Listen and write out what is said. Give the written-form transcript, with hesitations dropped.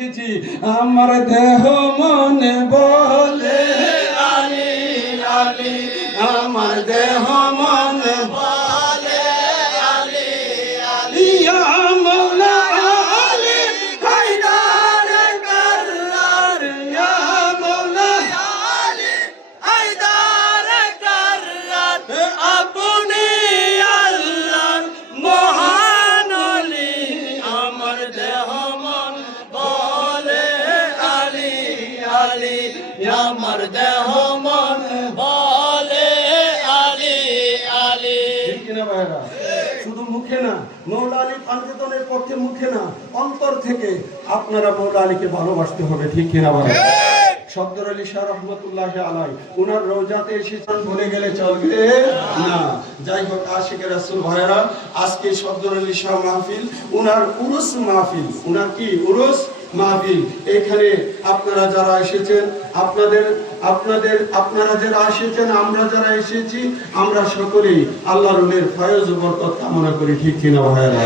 লিখেছি আমার দেহ মনে বলে আলী আলী, আমার দেহ মনে বলে আলী আলী, ইয়া মৌলা আলী হায়দার কাররার, ইয়া মৌলা আলী হায়দার কাররার, আপনি আল্লাহর মহান আলী, আমার দেহ মন বলে আলী আলী, আমার দেহ মন বলে আলী আলী। ঠিক না ভাইরা? শুধু মুখে না, মৌলা আলী পাঞ্চতনের পক্ষে মুখে না, অন্তর থেকে আপনারা মৌলা আলীকে ভালোবাসতে হবে। ঠিক কিনা ভাই? সফদর আলী শাহ রহমতুল্লাহ আলাই উনার রওজাতে এসেছেন, বলে গেলে চলবে না। যাই হোক আশিকে রাসূল ভাইরা, আজকে সফদর আলী শাহ মাহফিল উনার উরুস মাহফিল। উনার কি উরুস মাহফিল। এখানে আপনারা যারা এসেছেন, আপনারা যারা এসেছেন, আমরা যারা এসেছি, আমরা সকলেই আল্লাহর রুহের ফয়েজ ও বরকত কামনা করি। ঠিক কিনা ভাইরা?